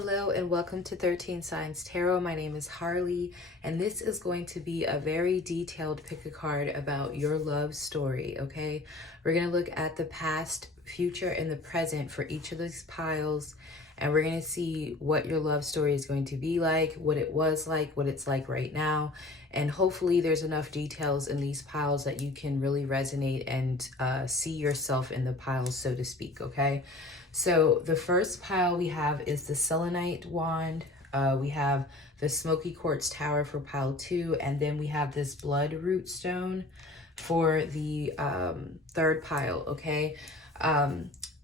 Hello and welcome to 13 Signs Tarot. My name is Harley, and this is going to be a very detailed pick a card about your love story, okay? We're going to look at the past, future, and the present for each of these piles, and we're going to see what your love story is going to be like, what it was like, what it's like right now, and hopefully there's enough details in these piles that you can really resonate and see yourself in the piles, so to speak, okay? So the first pile we have is the selenite wand. We have the smoky quartz tower for pile 2, and then we have this blood root stone for the third pile, okay?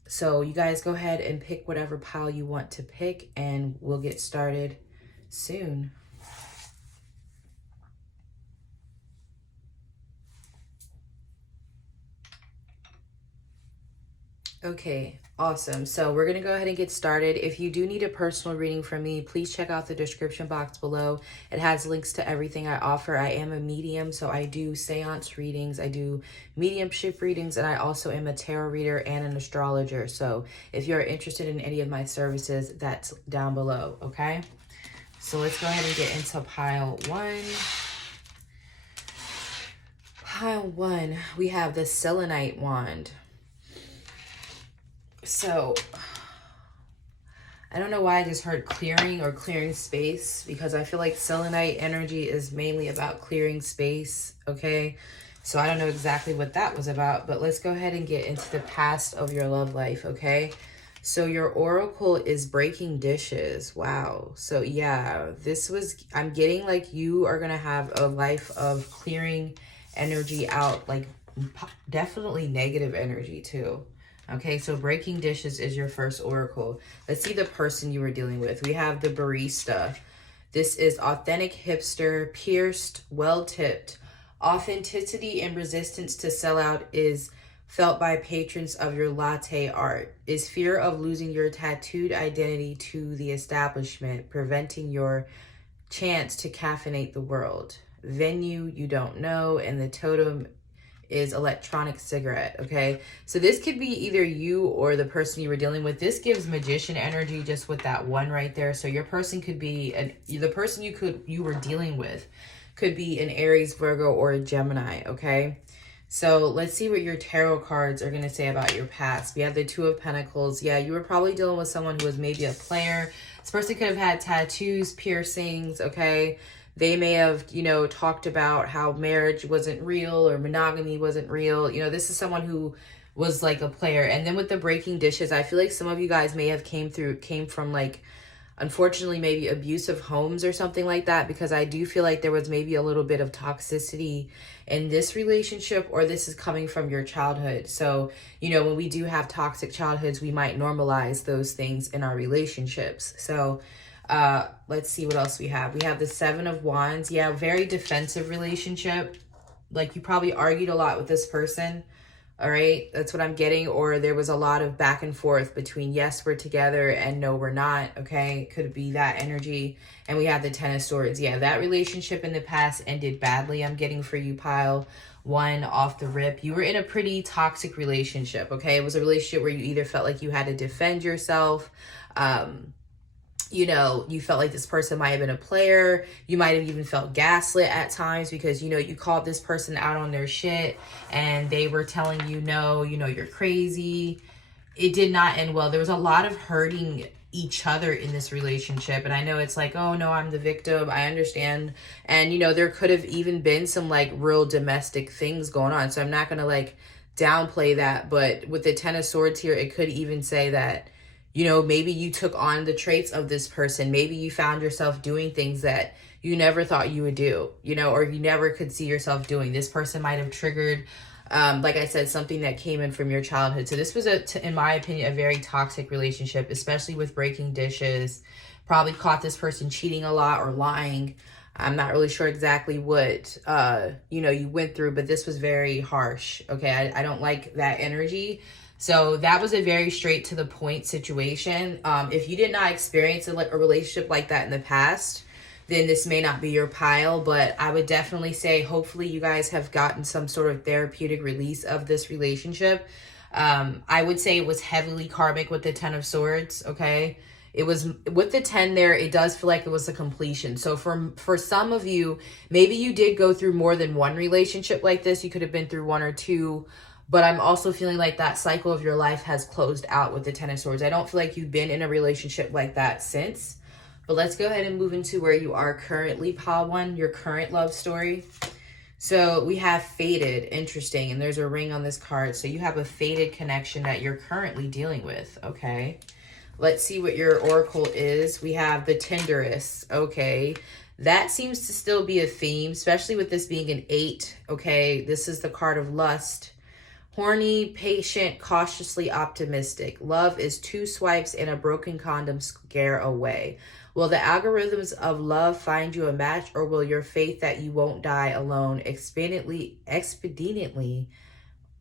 So you guys go ahead and pick whatever pile you want to pick, and we'll get started soon. Okay, awesome. So we're going to go ahead and get started. If you do need a personal reading from me, please check out the description box below. It has links to everything I offer. I am a medium, so I do seance readings, I do mediumship readings, and I also am a tarot reader and an astrologer. So if you're interested in any of my services, that's down below, okay? So let's go ahead and get into pile 1. Pile 1, we have the selenite wand. So, I don't know why I just heard clearing or clearing space, because I feel like selenite energy is mainly about clearing space, okay? So I don't know exactly what that was about, but let's go ahead and get into the past of your love life, okay? So your oracle is breaking dishes. Wow. So yeah, I'm getting like you are going to have a life of clearing energy out, like definitely negative energy too. Okay, so breaking dishes is your first oracle. Let's see the person you were dealing with. We have the barista. This is authentic hipster, pierced, well-tipped. Authenticity and resistance to sellout is felt by patrons of your latte art. Is fear of losing your tattooed identity to the establishment, preventing your chance to caffeinate the world. Venue you don't know, and the totem is electronic cigarette, okay? So this could be either you or the person you were dealing with. This gives magician energy just with that one right there. So your person could be, the person you were dealing with could be an Aries, Virgo, or a Gemini, okay? So let's see what your tarot cards are going to say about your past. We have the Two of Pentacles. Yeah, you were probably dealing with someone who was maybe a player. This person could have had tattoos, piercings, okay? They may have, talked about how marriage wasn't real or monogamy wasn't real. This is someone who was like a player. And then with the breaking dishes, I feel like some of you guys may have came from like, unfortunately, maybe abusive homes or something like that, because I do feel like there was maybe a little bit of toxicity in this relationship, or this is coming from your childhood. So, when we do have toxic childhoods, we might normalize those things in our relationships. So, let's see what else we have. We have the Seven of Wands. Yeah, very defensive relationship. Like you probably argued a lot with this person. All right, that's what I'm getting. Or there was a lot of back and forth between yes, we're together and no, we're not. Okay, could be that energy. And we have the Ten of Swords. Yeah, that relationship in the past ended badly. I'm getting for you, pile 1 off the rip. You were in a pretty toxic relationship. Okay, it was a relationship where you either felt like you had to defend yourself. You felt like this person might have been a player. You might have even felt gaslit at times because, you called this person out on their shit and they were telling you, no, you're crazy. It did not end well. There was a lot of hurting each other in this relationship. And I know it's like, oh no, I'm the victim. I understand. And, there could have even been some like real domestic things going on. So I'm not going to like downplay that. But with the Ten of Swords here, it could even say that, maybe you took on the traits of this person. Maybe you found yourself doing things that you never thought you would do, or you never could see yourself doing. This person might have triggered, like I said, something that came in from your childhood. So this was, in my opinion, a very toxic relationship, especially with breaking dishes. Probably caught this person cheating a lot or lying. I'm not really sure exactly what, you went through, but this was very harsh. Okay, I don't like that energy. So that was a very straight to the point situation. If you did not experience a relationship like that in the past, then this may not be your pile. But I would definitely say, hopefully you guys have gotten some sort of therapeutic release of this relationship. I would say it was heavily karmic with the Ten of Swords, okay? It was with the 10 there, it does feel like it was a completion. So for some of you, maybe you did go through more than one relationship like this. You could have been through one or two, but I'm also feeling like that cycle of your life has closed out with the 10 of Swords. I don't feel like you've been in a relationship like that since. But let's go ahead and move into where you are currently, Pile One, your current love story. So we have fated, interesting, and there's a ring on this card. So you have a fated connection that you're currently dealing with, okay? Let's see what your oracle is. We have the Tenderous, okay? That seems to still be a theme, especially with this being an 8, okay? This is the card of lust. Horny, patient, cautiously optimistic. Love is 2 swipes and a broken condom scare away. Will the algorithms of love find you a match, or will your faith that you won't die alone expediently,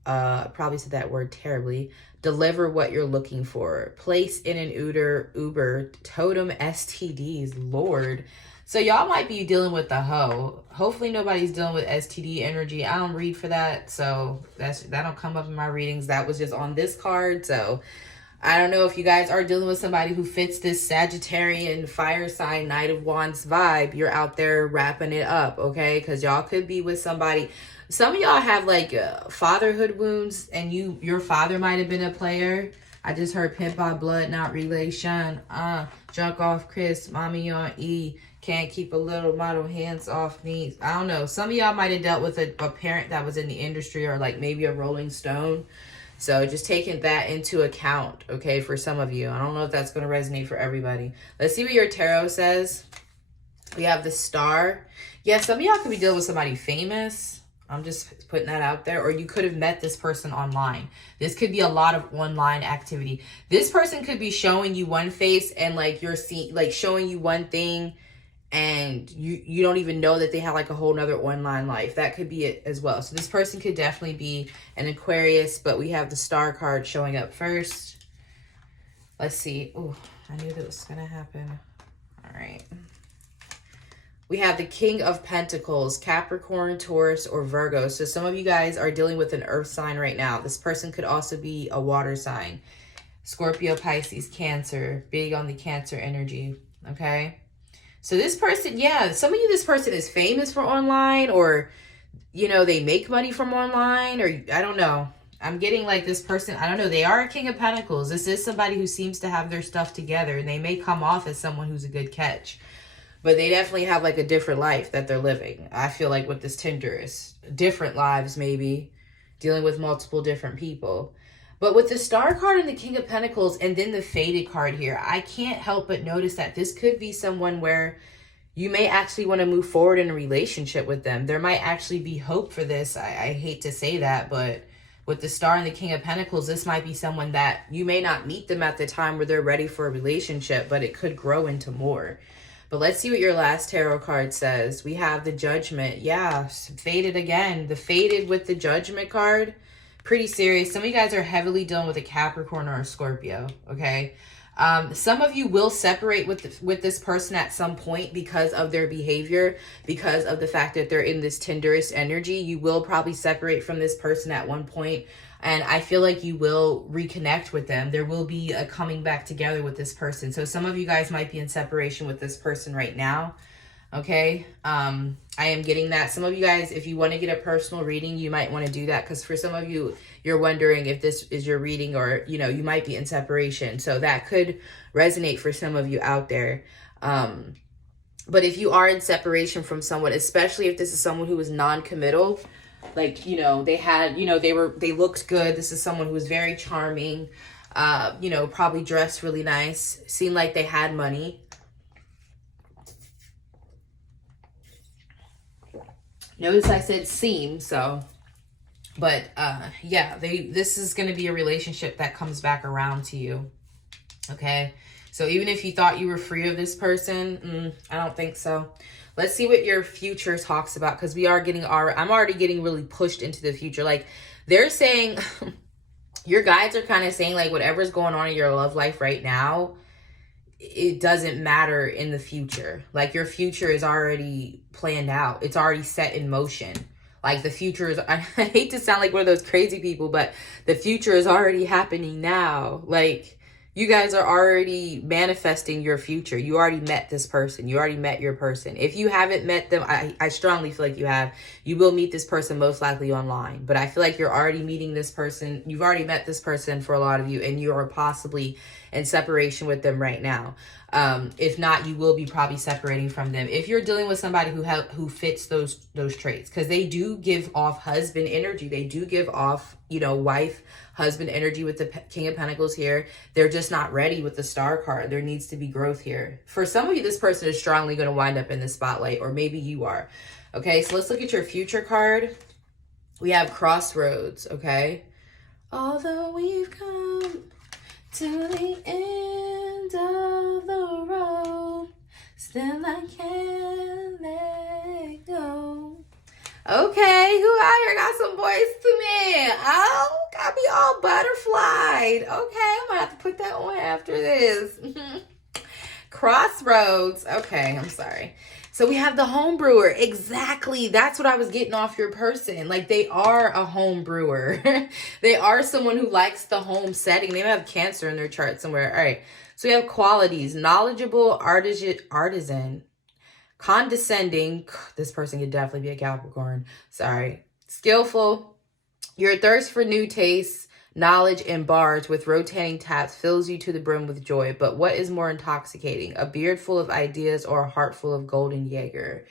probably said that word terribly, deliver what you're looking for? Place in an Uber, totem STDs, Lord. So y'all might be dealing with the hoe. Hopefully nobody's dealing with STD energy. I don't read for that, so that don't come up in my readings. That was just on this card, so I don't know if you guys are dealing with somebody who fits this Sagittarian fire sign Knight of Wands vibe. You're out there wrapping it up, okay? Because y'all could be with somebody. Some of y'all have like fatherhood wounds, and your father might have been a player. I just heard pimp by blood, not relation. Junk off Chris, mommy on E. Can't keep a little model, hands off me. I don't know. Some of y'all might have dealt with a parent that was in the industry, or like maybe a Rolling Stone. So just taking that into account, okay, for some of you. I don't know if that's going to resonate for everybody. Let's see what your tarot says. We have the Star. Yeah, some of y'all could be dealing with somebody famous. I'm just putting that out there. Or you could have met this person online. This could be a lot of online activity. This person could be showing you one face and like you're seeing, like showing you one thing, and you don't even know that they have like a whole nother online life. That could be it as well. So this person could definitely be an Aquarius, but we have the Star card showing up first. Let's see. Oh, I knew that was going to happen. All right. We have the King of Pentacles, Capricorn, Taurus, or Virgo. So some of you guys are dealing with an earth sign right now. This person could also be a water sign. Scorpio, Pisces, Cancer. Big on the Cancer energy. Okay. So this person, yeah, some of you, this person is famous for online, or, you know, they make money from online, or I don't know. I'm getting like this person, I don't know, they are a King of Pentacles. This is somebody who seems to have their stuff together, and they may come off as someone who's a good catch, but they definitely have like a different life that they're living. I feel like with this Tinderous, different lives maybe, dealing with multiple different people. But with the Star card and the King of Pentacles and then the Fated card here, I can't help but notice that this could be someone where you may actually want to move forward in a relationship with them. There might actually be hope for this. I hate to say that, but with the Star and the King of Pentacles, this might be someone that you may not meet them at the time where they're ready for a relationship, but it could grow into more. But let's see what your last tarot card says. We have the Judgment. Yeah, Fated again. The Fated with the Judgment card. Pretty serious. Some of you guys are heavily dealing with a Capricorn or a Scorpio, okay? Some of you will separate with this person at some point because of their behavior, because of the fact that they're in this Tinderous energy. You will probably separate from this person at one point, and I feel like you will reconnect with them. There will be a coming back together with this person. So some of you guys might be in separation with this person right now. Okay, I am getting that. Some of you guys, if you want to get a personal reading, you might want to do that, because for some of you, you're wondering if this is your reading, or, you know, you might be in separation. So that could resonate for some of you out there. But if you are in separation from someone, especially if this is someone who is non-committal, like, you know, they had, you know, they looked good. This is someone who was very charming, you know, probably dressed really nice, seemed like they had money. Notice I said seem, so, but yeah, this is going to be a relationship that comes back around to you, okay? So even if you thought you were free of this person, I don't think so. Let's see what your future talks about, because we are getting I'm already getting really pushed into the future. Like, they're saying, your guides are kind of saying, like, whatever's going on in your love life right now, it doesn't matter in the future. Like, your future is already planned out. It's already set in motion. Like, the future is, I hate to sound like one of those crazy people, but the future is already happening now. Like, You guys are already manifesting your future. You already met this person. You already met your person. If you haven't met them, I strongly feel like you have. You will meet this person most likely online. But I feel like you're already meeting this person. You've already met this person for a lot of you, and you are possibly in separation with them right now. If not, you will be probably separating from them. If you're dealing with somebody who fits those traits, because they do give off husband energy. They do give off, you know, wife, husband energy with the King of Pentacles here. They're just not ready with the Star card. There needs to be growth here. For some of you, this person is strongly going to wind up in the spotlight, or maybe you are. Okay, so let's look at your future card. We have Crossroads, okay? Although we've come to the end of the road, still I can't let go. Okay, who out here got some boys to me? Oh, got me all butterflied. Okay, I'm gonna have to put that on after this. Crossroads. Okay, I'm sorry. So we have the home brewer. Exactly. That's what I was getting off your person. Like, they are a home brewer. They are someone who likes the home setting. They may have Cancer in their chart somewhere. All right. So we have qualities: knowledgeable, artisan, condescending. This person could definitely be a Capricorn. Sorry. Skillful. Your thirst for new tastes, knowledge, and bars with rotating taps fills you to the brim with joy. But what is more intoxicating? A beard full of ideas or a heart full of golden Jaeger?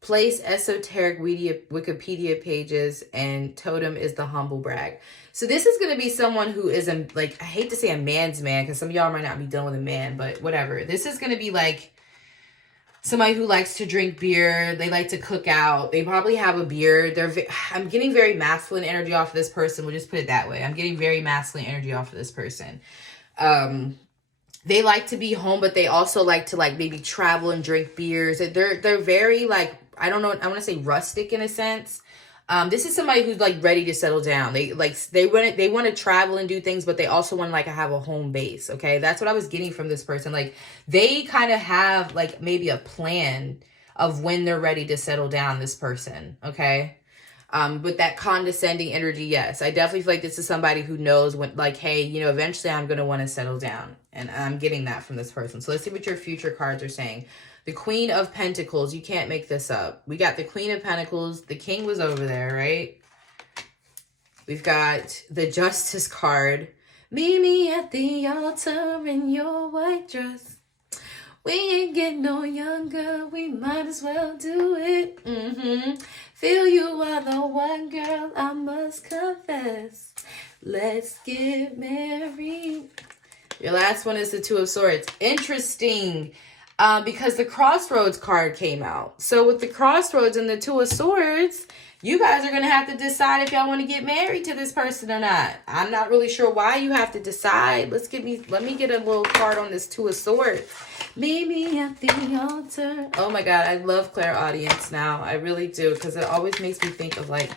Place esoteric Wikipedia pages, and totem is the humble brag. So this is going to be someone who is, like, I hate to say a man's man, because some of y'all might not be done with a man, but whatever. This is going to be like somebody who likes to drink beer. They like to cook out. They probably have a beard. I'm getting very masculine energy off of this person. We'll just put it that way. I'm getting very masculine energy off of this person. They like to be home, but they also like to, like, maybe travel and drink beers. They're very, like, I don't know, I want to say rustic in a sense. This is somebody who's, like, ready to settle down. They want to travel and do things, but they also want to, like, have a home base. Okay, that's what I was getting from this person. Like, they kind of have, like, maybe a plan of when they're ready to settle down. This person, okay. With that condescending energy, yes, I definitely feel like this is somebody who knows when, like, hey, you know, eventually I'm gonna want to settle down, and I'm getting that from this person. So let's see what your future cards are saying. The Queen of Pentacles. You can't make this up. We got the Queen of Pentacles. The King was over there, right? We've got the Justice card. Meet me at the altar in your white dress. We ain't getting no younger. We might as well do it. Feel you are the one, girl, I must confess. Let's get married. Your last one is the Two of Swords. Interesting. Because the Crossroads card came out. So with the Crossroads and the Two of Swords, you guys are going to have to decide if y'all want to get married to this person or not. I'm not really sure why you have to decide. Let me get a little card on this Two of Swords. Meet me at the altar. Oh my God, I love clairaudience now. I really do, because it always makes me think of, like,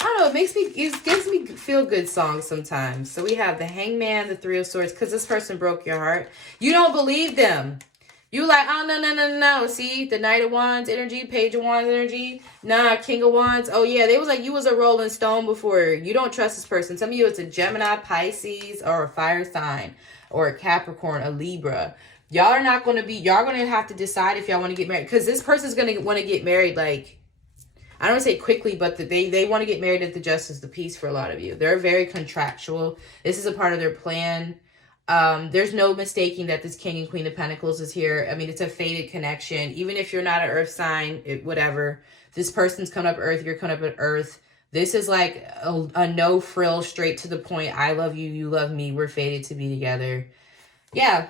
I don't know, it gives me feel good songs sometimes. So we have the Hangman, the Three of Swords, because this person broke your heart. You don't believe them. You like, oh, no. See, the Knight of Wands energy, Page of Wands energy. Nah, King of Wands. Oh, yeah, they was like, you was a Rolling Stone before. You don't trust this person. Some of you, it's a Gemini, Pisces, or a fire sign, or a Capricorn, a Libra. Y'all are not going to be, y'all going to have to decide if y'all want to get married. Because this person's going to want to get married, like, I don't want to say quickly, but they want to get married at the Justice of the Peace for a lot of you. They're very contractual. This is a part of their plan. There's no mistaking that this King and Queen of Pentacles is here. I mean, it's a fated connection. Even if you're not an earth sign, whatever. This person's coming up earth, you're coming up at earth. This is like a no frill, straight to the point. I love you, you love me. We're fated to be together. Yeah.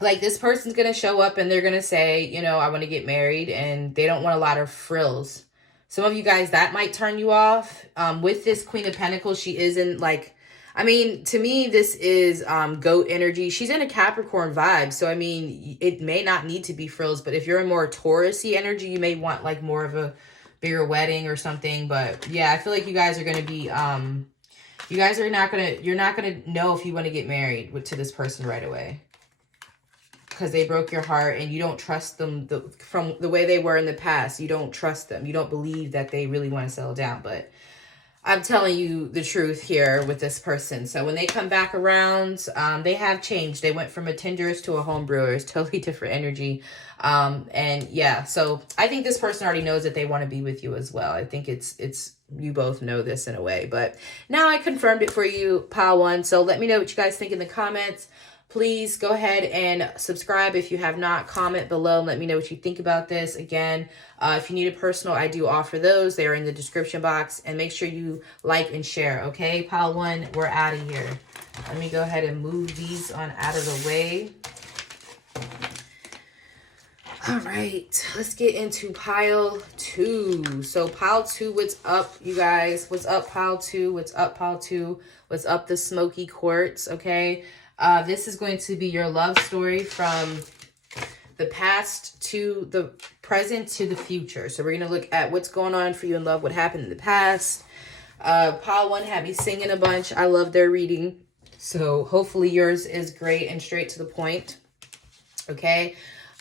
Like, this person's going to show up and they're going to say, you know, I want to get married, and they don't want a lot of frills. Some of you guys, that might turn you off. With this Queen of Pentacles, she isn't like, I mean, to me, this is goat energy. She's in a Capricorn vibe. So, I mean, it may not need to be frills, but if you're in more Taurus-y energy, you may want like more of a bigger wedding or something. But yeah, I feel like you guys are going to be, you guys are not going to, you're not going to know if you want to get married to this person right away. Because they broke your heart and you don't trust them from the way they were in the past. You don't trust them. You don't believe that they really want to settle down. But I'm telling you the truth here with this person. So when they come back around, they have changed. They went from a Tinder's to a home brewers, totally different energy. And yeah, so I think this person already knows that they want to be with you as well. I think it's you both know this in a way, but now I confirmed it for you, pile one. So let me know what you guys think in the comments. Please go ahead and subscribe if you have not. Comment below and let me know what you think about this. Again, if you need a personal, I do offer those. They are in the description box. And make sure you like and share, okay? Pile one, we're out of here. Let me go ahead and move these on out of the way. All right, let's get into pile two. So pile two, what's up, you guys? What's up, pile two? What's up, pile two? What's up, the smoky quartz, okay? This is going to be your love story from the past to the present to the future. So we're going to look at what's going on for you in love, what happened in the past. Pile one had me singing a bunch. I love their reading. So hopefully yours is great and straight to the point. Okay.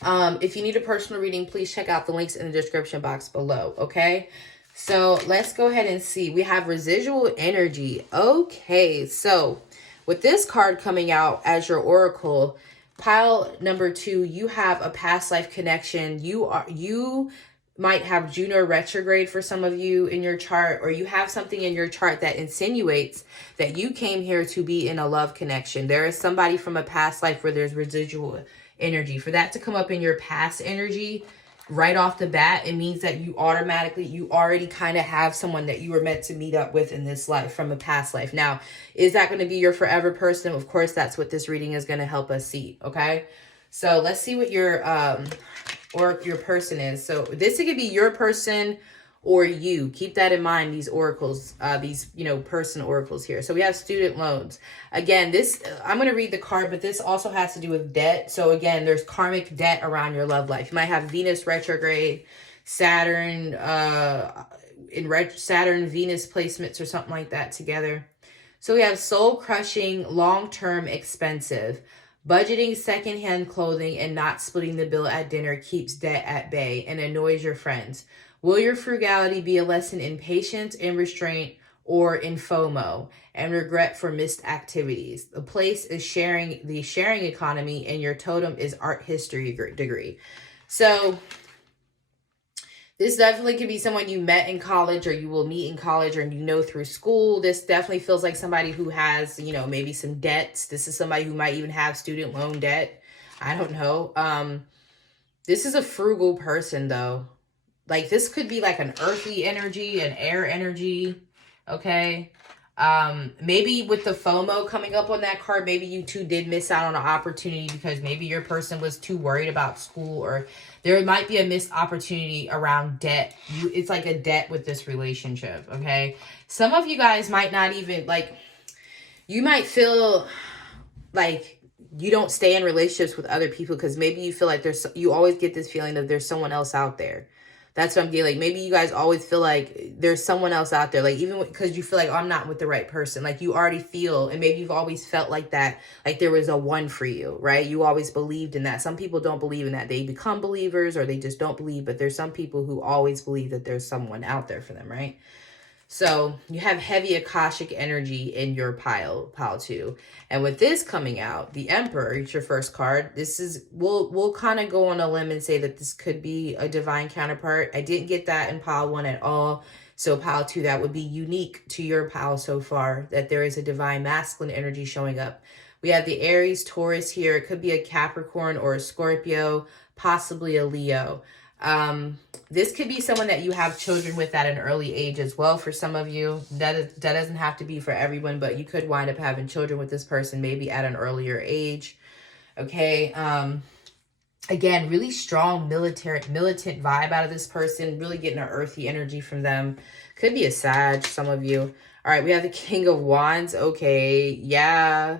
If you need a personal reading, please check out the links in the description box below. Okay. So let's go ahead and see. We have residual energy. Okay. So with this card coming out as your oracle, pile number two, you have a past life connection. You might have Juno retrograde for some of you in your chart, or you have something in your chart that insinuates that you came here to be in a love connection. There is somebody from a past life where there's residual energy. For that to come up in your past energy right off the bat, it means that you already kind of have someone that you were meant to meet up with in this life from a past life. Now, is that going to be your forever person? Of course, that's what this reading is going to help us see. Okay. So let's see what your person is. So this could be your person or you. Keep that in mind, these oracles, these, person oracles here. So we have student loans. Again, this, I'm going to read the card, but this also has to do with debt. So again, there's karmic debt around your love life. You might have Venus retrograde, Saturn, Saturn, Venus placements or something like that together. So we have soul crushing, long-term expensive. Budgeting secondhand clothing and not splitting the bill at dinner keeps debt at bay and annoys your friends. Will your frugality be a lesson in patience and restraint, or in FOMO and regret for missed activities? The place is the sharing economy, and your totem is art history degree. So this definitely could be someone you met in college, or you will meet in college, or through school. This definitely feels like somebody who has, maybe some debts. This is somebody who might even have student loan debt. I don't know. This is a frugal person, though. Like, this could be like an earthy energy, an air energy, okay? Maybe with the FOMO coming up on that card, maybe you two did miss out on an opportunity because maybe your person was too worried about school, or there might be a missed opportunity around debt. It's like a debt with this relationship, okay? Some of you guys might not even, you might feel like you don't stay in relationships with other people because maybe you feel like you always get this feeling that there's someone else out there. That's what I'm getting. Like, maybe you guys always feel like there's someone else out there. Like, even because you feel like, oh, I'm not with the right person. Like, you already feel, and maybe you've always felt like that. Like, there was a one for you, right? You always believed in that. Some people don't believe in that. They become believers, or they just don't believe. But there's some people who always believe that there's someone out there for them, right? So you have heavy Akashic energy in your pile two. And with this coming out, the Emperor, it's your first card. This is, we'll kind of go on a limb and say that this could be a divine counterpart. I didn't get that in pile one at all. So pile two, that would be unique to your pile so far, that there is a divine masculine energy showing up. We have the Aries, Taurus here. It could be a Capricorn or a Scorpio, possibly a Leo. This could be someone that you have children with at an early age as well. For some of you, that doesn't have to be for everyone, but you could wind up having children with this person maybe at an earlier age. Okay. Again, really strong militant vibe out of this person, really getting an earthy energy from them. Could be a Sag, some of you. All right, we have the King of Wands. Okay, yeah.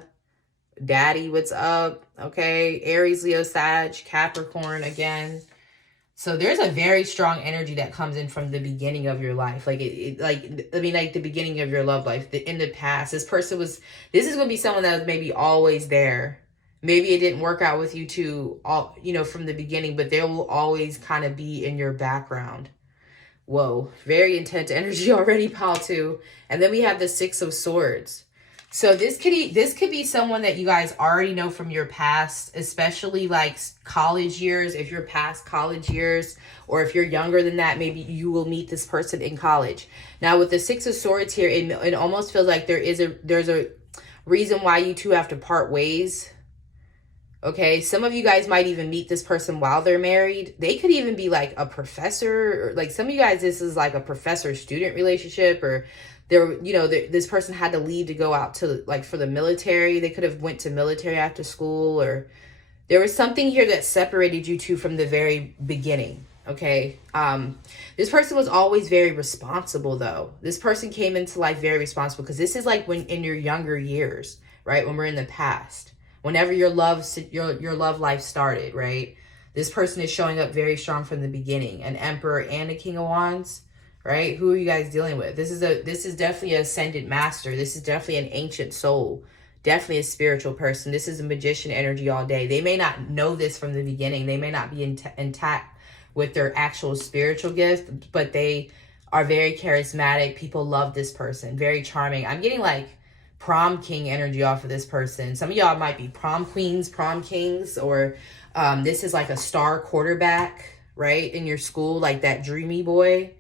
Daddy, what's up? Okay, Aries, Leo, Sag, Capricorn again. So there's a very strong energy that comes in from the beginning of your life. Like, like the beginning of your love life, in the past. This is going to be someone that was maybe always there. Maybe it didn't work out with you two, from the beginning, but they will always kind of be in your background. Whoa, very intense energy already, pile 2. And then we have the 6 of Swords. So this could be someone that you guys already know from your past, especially like college years. If you're past college years, or if you're younger than that, maybe you will meet this person in college. Now with the 6 of Swords here, it almost feels like there's a reason why you two have to part ways. Okay, some of you guys might even meet this person while they're married. They could even be like a professor, or like some of you guys, this is like a professor-student relationship, or this person had to leave to go out to like for the military. They could have went to military after school, or there was something here that separated you two from the very beginning. Okay, this person was always very responsible though. This person came into life very responsible, because this is like when in your younger years, right? When we're in the past. Whenever your love life started, right? This person is showing up very strong from the beginning. An Emperor and a King of Wands, right? Who are you guys dealing with? This is definitely an ascended master. This is definitely an ancient soul. Definitely a spiritual person. This is a magician energy all day. They may not know this from the beginning. They may not be intact with their actual spiritual gift, but they are very charismatic. People love this person. Very charming. I'm getting like prom king energy off of this person. Some of y'all might be prom queens, prom kings, or this is like a star quarterback, right? In your school, like that dreamy boy.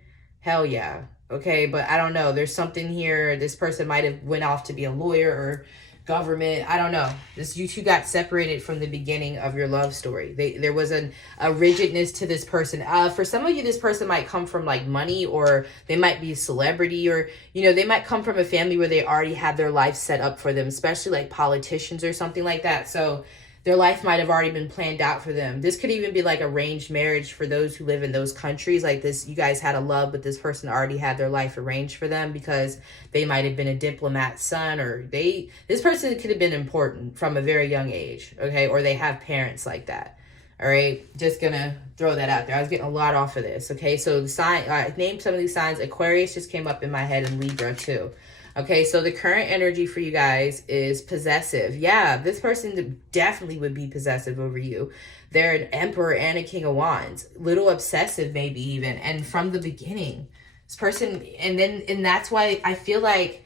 Hell yeah. Okay, but I don't know. There's something here. This person might have went off to be a lawyer or government. I don't know. You two got separated from the beginning of your love story. There was a rigidness to this person. For some of you, this person might come from like money, or they might be a celebrity, or they might come from a family where they already have their life set up for them, especially like politicians or something like that. So their life might have already been planned out for them. This could even be like arranged marriage for those who live in those countries. Like this, you guys had a love, but this person already had their life arranged for them, because they might have been a diplomat's son, or this person could have been important from a very young age, okay? Or they have parents like that, all right? Just gonna throw that out there. I was getting a lot off of this, okay? So the sign, I named some of these signs. Aquarius just came up in my head, and Libra too. Okay, so the current energy for you guys is possessive. Yeah, this person definitely would be possessive over you. They're an Emperor and a King of Wands. Little obsessive maybe even. And from the beginning, this person, and that's why I feel like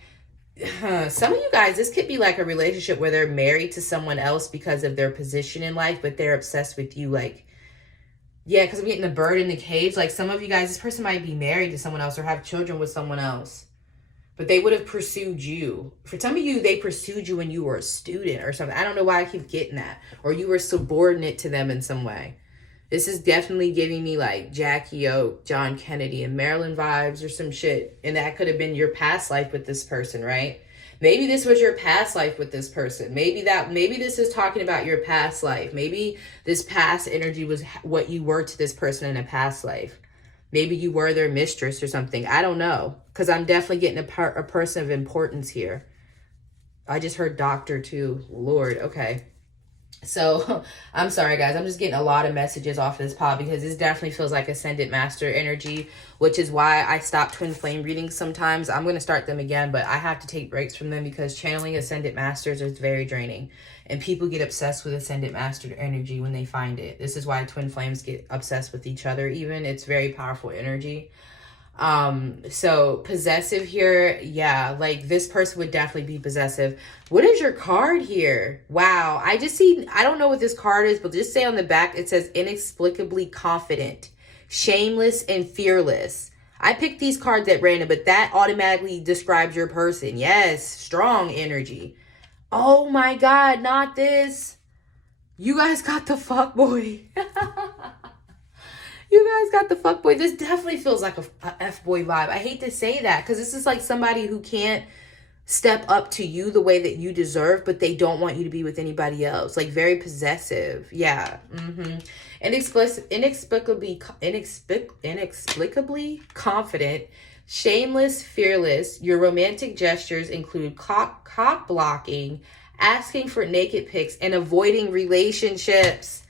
some of you guys, this could be like a relationship where they're married to someone else because of their position in life, but they're obsessed with you. Like, yeah, because I'm getting the bird in the cage. Like some of you guys, this person might be married to someone else or have children with someone else. But they would have pursued you. For some of you, they pursued you when you were a student or something. I don't know why I keep getting that. Or you were subordinate to them in some way. This is definitely giving me like Jackie O, John Kennedy, and Marilyn vibes or some shit. And that could have been your past life with this person, right? Maybe this was your past life with this person. Maybe this is talking about your past life. Maybe this past energy was what you were to this person in a past life. Maybe you were their mistress or something. I don't know. Because I'm definitely getting a person of importance here. I just heard doctor too. Lord, okay. So, I'm sorry guys. I'm just getting a lot of messages off of this pod, because this definitely feels like Ascendant Master energy, which is why I stop Twin Flame readings sometimes. I'm going to start them again, but I have to take breaks from them because channeling Ascendant Masters is very draining. And people get obsessed with Ascendant Master energy when they find it. This is why Twin Flames get obsessed with each other even. It's very powerful energy. So possessive here, yeah, like this person would definitely be possessive. What is your card here? Wow, I don't know what this card is, but just say on the back, it says inexplicably confident, shameless, and fearless. I picked these cards at random, but that automatically describes your person. Yes, strong energy. Oh my God, not this. You guys got the fuckboy. You guys got the fuckboy. This definitely feels like a F-boy vibe. I hate to say that, because this is like somebody who can't step up to you the way that you deserve, but they don't want you to be with anybody else. Like very possessive. Yeah. Inexplicably confident, shameless, fearless. Your romantic gestures include cock blocking, asking for naked pics, and avoiding relationships.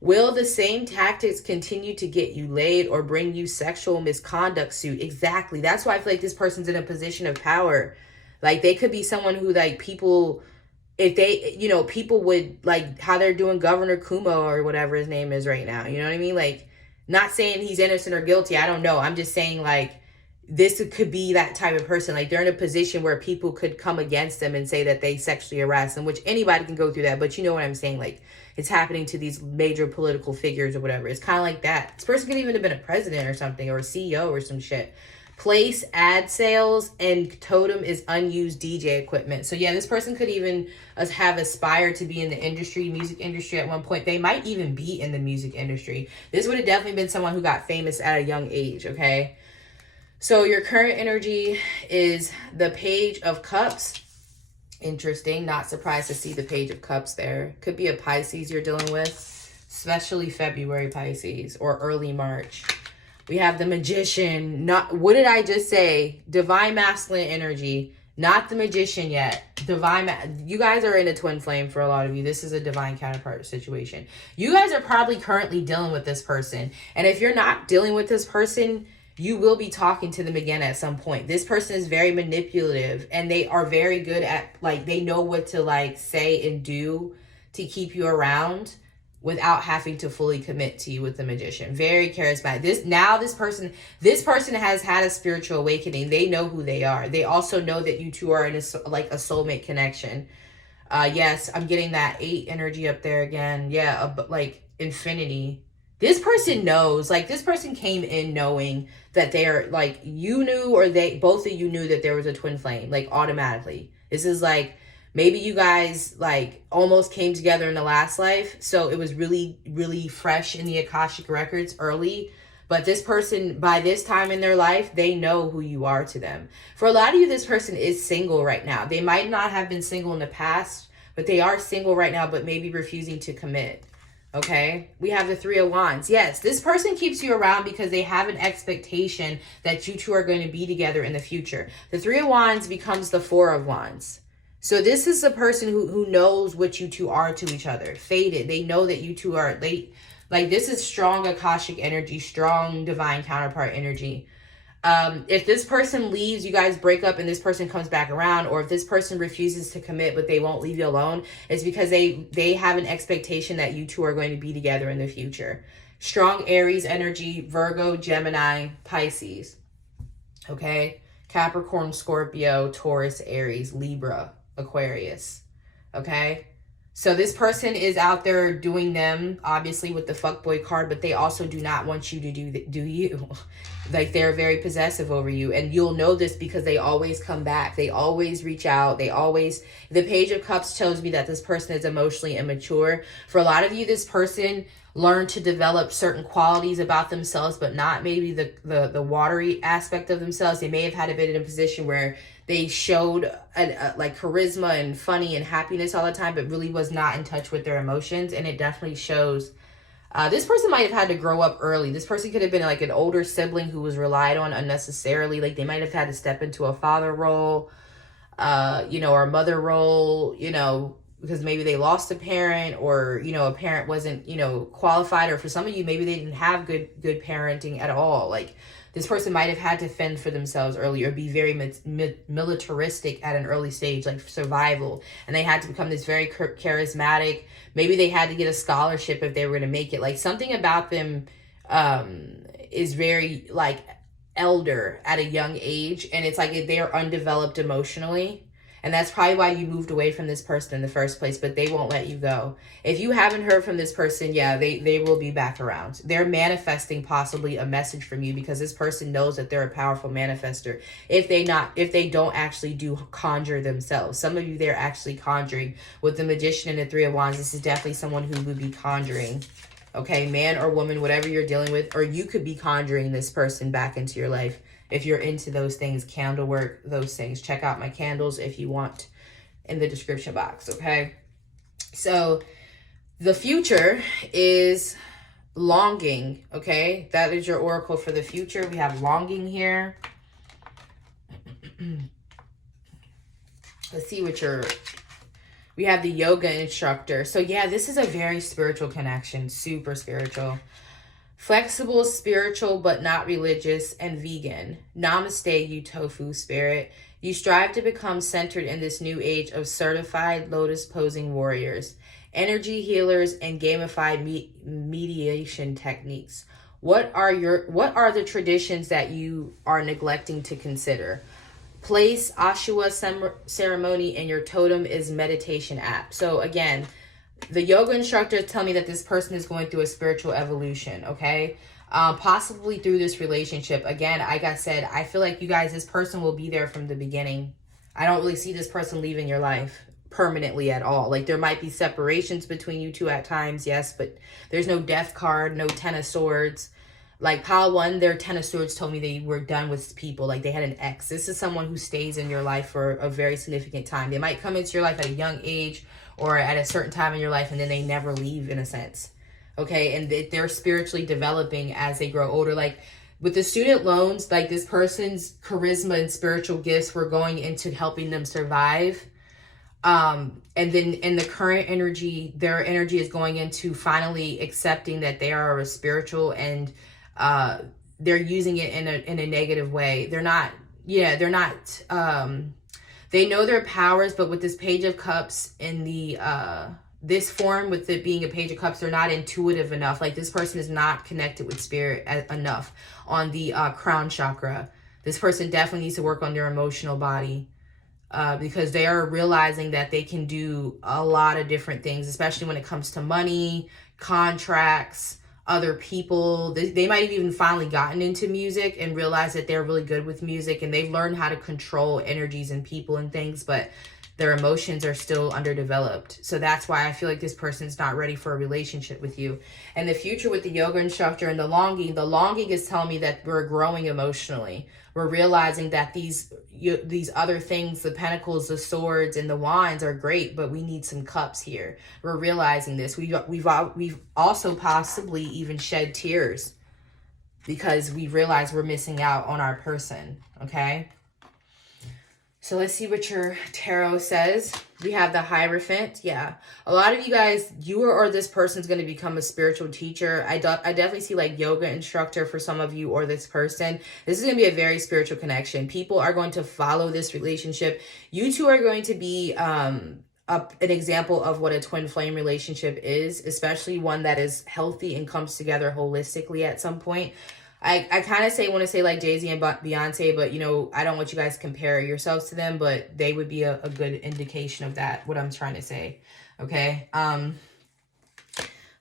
Will the same tactics continue to get you laid or bring you sexual misconduct suit? Exactly. That's why I feel like this person's in a position of power. Like they could be someone who like people, if they, people would like how they're doing Governor Kumo or whatever his name is right now. You know what I mean? Like Not saying he's innocent or guilty. I don't know. I'm just saying, like, this could be that type of person. Like, they're in a position where people could come against them and say that they sexually harass them, which anybody can go through that. But you know what I'm saying? Like, it's happening to these major political figures or whatever. It's kind of like that. This person could even have been a president or something, or a CEO or some shit. Place, ad sales, and totem is unused DJ equipment. So yeah, this person could even have aspired to be in the industry, music industry at one point. They might even be in the music industry. This would have definitely been someone who got famous at a young age, okay? So your current energy is the Page of Cups. Interesting. Not surprised to see the Page of Cups there. Could be a Pisces you're dealing with, especially February Pisces or early March. We have the Magician. Not, what did I just say? Divine masculine energy. Not the Magician yet. You guys are in a twin flame for a lot of you. This is a divine counterpart situation. You guys are probably currently dealing with this person. And if you're not dealing with this person, you will be talking to them again at some point. This person is very manipulative, and they are very good at, like, they know what to, like, say and do to keep you around without having to fully commit to you with the Magician. Very charismatic. This person has had a spiritual awakening. They know who they are. They also know that you two are in a soulmate connection. Yes, I'm getting that 8 energy up there again. Yeah, like infinity. This person knows, like, this person came in knowing that they're, like, you knew, or both of you knew that there was a twin flame, like, automatically. This is like, maybe you guys, like, almost came together in the last life, so it was really, really fresh in the Akashic records early. But this person, by this time in their life, they know who you are to them. For a lot of you, this person is single right now. They might not have been single in the past, but they are single right now, but maybe refusing to commit. Okay, we have the 3 of Wands. Yes, this person keeps you around because they have an expectation that you two are going to be together in the future. The 3 of Wands becomes the 4 of Wands. So this is the person who knows what you two are to each other. Fated. They know that you two are late. Like, this is strong Akashic energy, strong divine counterpart energy. If this person leaves, you guys break up and this person comes back around, or if this person refuses to commit but they won't leave you alone, it's because they have an expectation that you two are going to be together in the future. Strong Aries energy, Virgo, Gemini, Pisces. Okay? Capricorn, Scorpio, Taurus, Aries, Libra, Aquarius. Okay? So this person is out there doing them, obviously, with the fuckboy card, but they also do not want you to do you. Like, they're very possessive over you. And you'll know this because they always come back. They always reach out. The Page of Cups tells me that this person is emotionally immature. For a lot of you, this person learned to develop certain qualities about themselves, but not maybe the watery aspect of themselves. They may have had a bit in a position where they showed like charisma and funny and happiness all the time, but really was not in touch with their emotions. And it definitely shows. This person might have had to grow up early. This person could have been like an older sibling who was relied on unnecessarily. Like, they might have had to step into a father role, or a mother role, because maybe they lost a parent, or, a parent wasn't, qualified. Or for some of you, maybe they didn't have good parenting at all. Like, this person might have had to fend for themselves early, or be very militaristic at an early stage, like survival. And they had to become this very charismatic. Maybe they had to get a scholarship if they were going to make it. Like, something about them is very, like, elder at a young age. And it's like they're undeveloped emotionally. And that's probably why you moved away from this person in the first place, but they won't let you go. If you haven't heard from this person, yeah, they will be back around. They're manifesting possibly a message from you, because this person knows that they're a powerful manifester. If they don't actually do conjure themselves. Some of you, they're actually conjuring. With the Magician and the 3 of Wands, this is definitely someone who would be conjuring. Okay, man or woman, whatever you're dealing with, or you could be conjuring this person back into your life. If you're into those things, candle work, those things, check out my candles if you want in the description box, okay? So the future is longing, okay? That is your oracle for the future. We have longing here. Let's see what we have the yoga instructor. So yeah, this is a very spiritual connection, super spiritual. Flexible, spiritual, but not religious, and vegan. Namaste, you tofu spirit. You strive to become centered in this new age of certified lotus-posing warriors, energy healers, and gamified mediation techniques. What are the traditions that you are neglecting to consider? Place Ashua ceremony in your totem is meditation app. So again, the yoga instructors tell me that this person is going through a spiritual evolution, okay? Possibly through this relationship. Again, like I said, I feel like you guys, this person will be there from the beginning. I don't really see this person leaving your life permanently at all. Like, there might be separations between you two at times, yes, but there's no death card, no Ten of Swords. Like, pile one, their Ten of Swords told me they were done with people. Like, they had an ex. This is someone who stays in your life for a very significant time. They might come into your life at a young age or at a certain time in your life, and then they never leave, in a sense. Okay, and they're spiritually developing as they grow older. Like, with the student loans, like, this person's charisma and spiritual gifts were going into helping them survive. And then in the current energy, their energy is going into finally accepting that they are a spiritual, and they're using it in a negative way. They're not, they know their powers, but with this Page of Cups in the this form, with it being a Page of Cups, they're not intuitive enough. Like, this person is not connected with spirit enough on the crown chakra. This person definitely needs to work on their emotional body, because they are realizing that they can do a lot of different things, especially when it comes to money, contracts, other people. They might have even finally gotten into music and realized that they're really good with music, and they've learned how to control energies and people and things, but their emotions are still underdeveloped. So that's why I feel like this person's not ready for a relationship with you. And the future with the yoga instructor and the longing is telling me that we're growing emotionally. We're realizing that these other things, the pentacles, the swords, and the wands are great, but we need some cups here. We're realizing this. We've also possibly even shed tears because we realize we're missing out on our person, okay? So let's see what your tarot says. We have the Hierophant. Yeah. A lot of you guys, you or this person's going to become a spiritual teacher. I definitely see like yoga instructor for some of you, or this person. This is going to be a very spiritual connection. People are going to follow this relationship. You two are going to be an example of what a twin flame relationship is, especially one that is healthy and comes together holistically at some point. I kind of want to say like Jay-Z and Beyonce, but, you know, I don't want you guys to compare yourselves to them, but they would be a good indication of that, what I'm trying to say. Okay.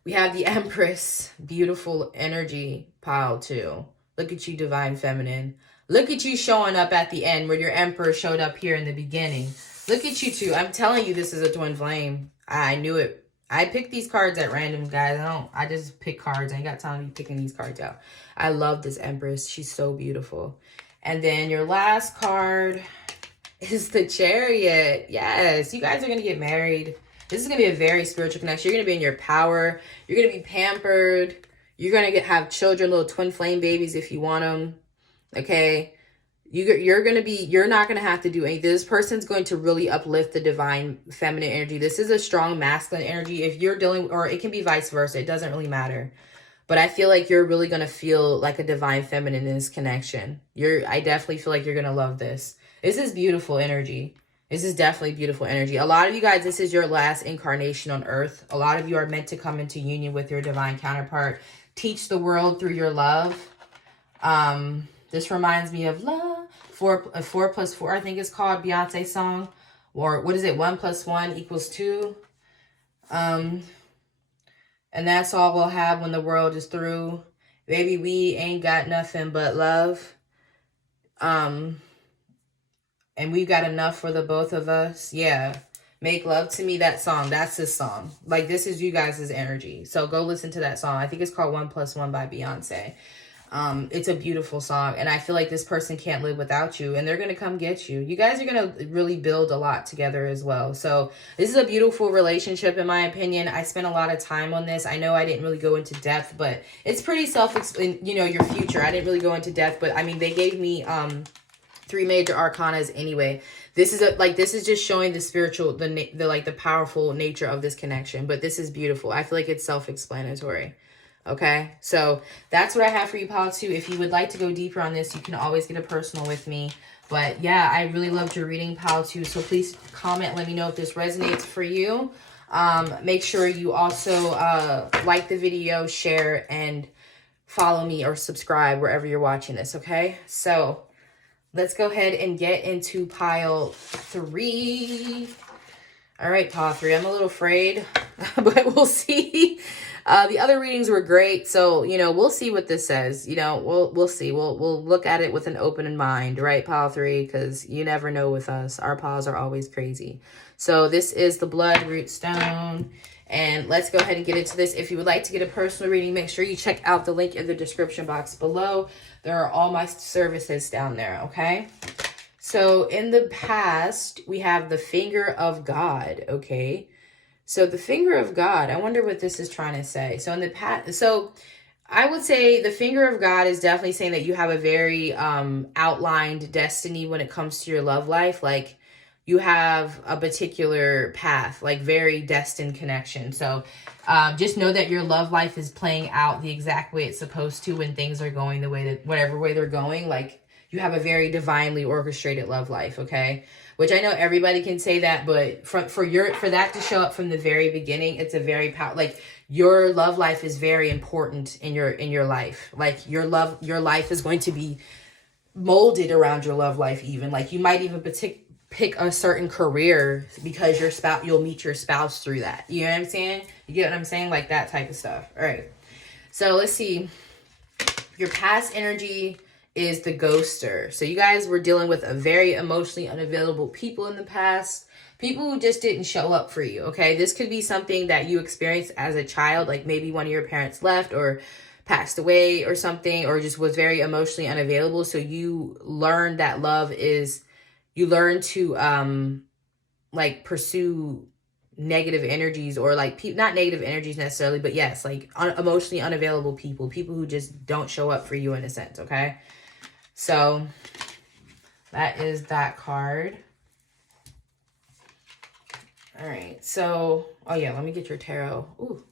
We have the Empress, beautiful energy pile too. Look at you, Divine Feminine. Look at you showing up at the end where your Emperor showed up here in the beginning. Look at you two. I'm telling you, this is a twin flame. I knew it. I picked these cards at random, guys. I just pick cards. I ain't got time to be picking these cards out. I love this Empress. She's so beautiful. And then your last card is the Chariot. Yes, you guys are going to get married. This is going to be a very spiritual connection. You're going to be in your power. You're going to be pampered. You're going to have children, little twin flame babies if you want them. Okay? You're not going to have to do anything. This person's going to really uplift the divine feminine energy. This is a strong masculine energy. If you're dealing, or it can be vice versa. It doesn't really matter. But I feel like you're really going to feel like a divine feminine in this connection. I definitely feel like you're going to love this. This is beautiful energy. This is definitely beautiful energy. A lot of you guys, this is your last incarnation on earth. A lot of you are meant to come into union with your divine counterpart. Teach the world through your love. This reminds me of love. 4+4, I think it's called, Beyonce song. Or what is it? 1 + 1 = 2. And that's all we'll have when the world is through. Baby, we ain't got nothing but love. And we've got enough for the both of us. Yeah. Make Love to Me, that song. That's this song. Like, this is you guys' energy. So go listen to that song. I think it's called 1 + 1 by Beyonce. It's a beautiful song, and I feel like this person can't live without you, and they're going to come get you. You guys are going to really build a lot together as well. So this is a beautiful relationship, in my opinion. I spent a lot of time on this. I know I didn't really go into depth, but it's pretty self-explanatory, you know, your future. I didn't really go into depth, but I mean, they gave me 3 major arcanas anyway. This is just showing the spiritual, the powerful nature of this connection, but this is beautiful. I feel like it's self-explanatory. Okay, so that's what I have for you, Pile 2. If you would like to go deeper on this, you can always get a personal with me. But yeah, I really loved your reading, Pile 2. So please comment, let me know if this resonates for you. Make sure you also like the video, share, and follow me or subscribe wherever you're watching this, okay? So let's go ahead and get into pile 3. All right, pile 3. I'm a little afraid, but we'll see. The other readings were great, so we'll see what this says. We'll see. We'll look at it with an open mind, right, pile 3? Because you never know with us. Our piles are always crazy. So this is the blood root stone, and let's go ahead and get into this. If you would like to get a personal reading, make sure you check out the link in the description box below. There are all my services down there, okay? So in the past, we have the finger of God, okay? So the finger of God, I wonder what this is trying to say. So in the past, so I would say the finger of God is definitely saying that you have a very outlined destiny when it comes to your love life. Like you have a particular path, like very destined connection. So just know that your love life is playing out the exact way it's supposed to when things are going the way that, whatever way they're going. Like you have a very divinely orchestrated love life, okay? Which I know everybody can say that, but for that to show up from the very beginning, it's a very like your love life is very important in your life. Like your life is going to be molded around your love life. Even like you might even pick a certain career because you'll meet your spouse through that. You know what I'm saying? You get what I'm saying? Like that type of stuff. All right. So let's see. Your past energy is the ghoster. So you guys were dealing with a very emotionally unavailable people in the past. People who just didn't show up for you, okay? This could be something that you experienced as a child, like maybe one of your parents left or passed away or something, or just was very emotionally unavailable. So you learned that you learn to like pursue negative energies, or like not negative energies necessarily, but yes, like emotionally unavailable people who just don't show up for you in a sense, okay? So that is that card. All right, so oh yeah, let me get your tarot. Ooh.